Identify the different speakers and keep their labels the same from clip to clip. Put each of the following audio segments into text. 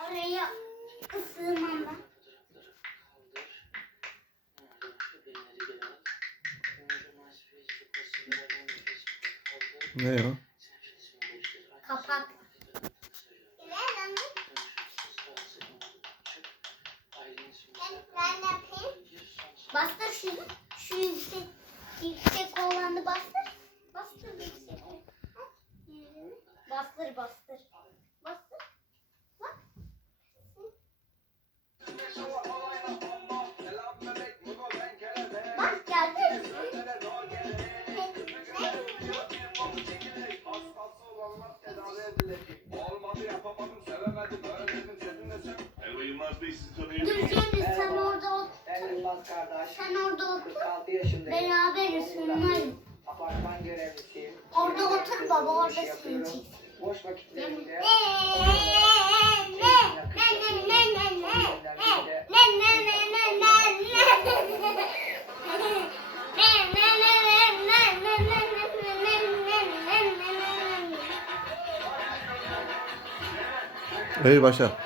Speaker 1: Oraya ısırmam ben.
Speaker 2: Ne o?
Speaker 1: Kapak. Ben ne yapayım? Bastır şunu. Şu yüksek, yüksek olanı bastır. Bastır yüksek. Bastır. Bastır.
Speaker 3: Merhaba Yılmaz Bey sizi
Speaker 1: Dur
Speaker 3: tanıyabilir miyim?
Speaker 1: Cengiz sen orada otur.
Speaker 4: Ben Yılmaz kardeş.
Speaker 1: Sen orada otur.
Speaker 4: 46 yaşındayım.
Speaker 1: Beraber ısınmayın.
Speaker 4: Apartman görevlisiyim.
Speaker 1: Orada otur baba orada seni çeksin.
Speaker 4: Boş vakitlerimde
Speaker 2: İyi başla.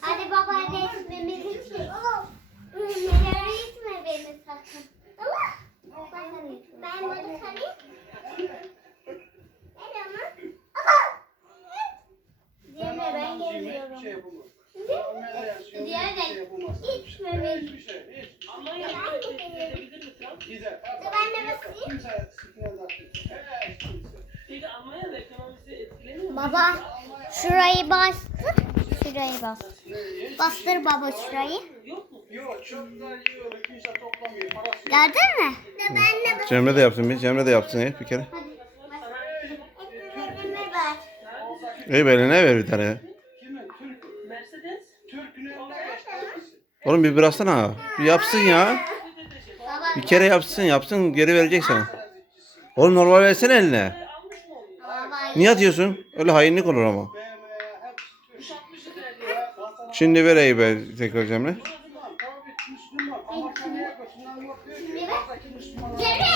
Speaker 1: Hadi baba resmimizi çek. Neler itme beni sakın. İtme. Ben bunu sarayım. Ne ama? Cemre ben geliyorum.
Speaker 5: Şey.
Speaker 1: Ben de basayım.
Speaker 6: Almanya'da ekonomisi etkileniyor mu?
Speaker 1: Baba şurayı bastır. Şurayı bas. Bastır baba şurayı. Gördün mü?
Speaker 2: Cemre de yapsın bir. Cemre de yapsın iyi bir kere. İyi be eline ver bir tane. Oğlum bir bıraksana. Bir yapsın ya. Bir kere yapsın yapsın geri verecek sana. Oğlum normal versene eline. Niye atıyorsun? Öyle hainlik olur ama. Şimdi ver Eyüp'e tekrar Cemre.
Speaker 1: Geri!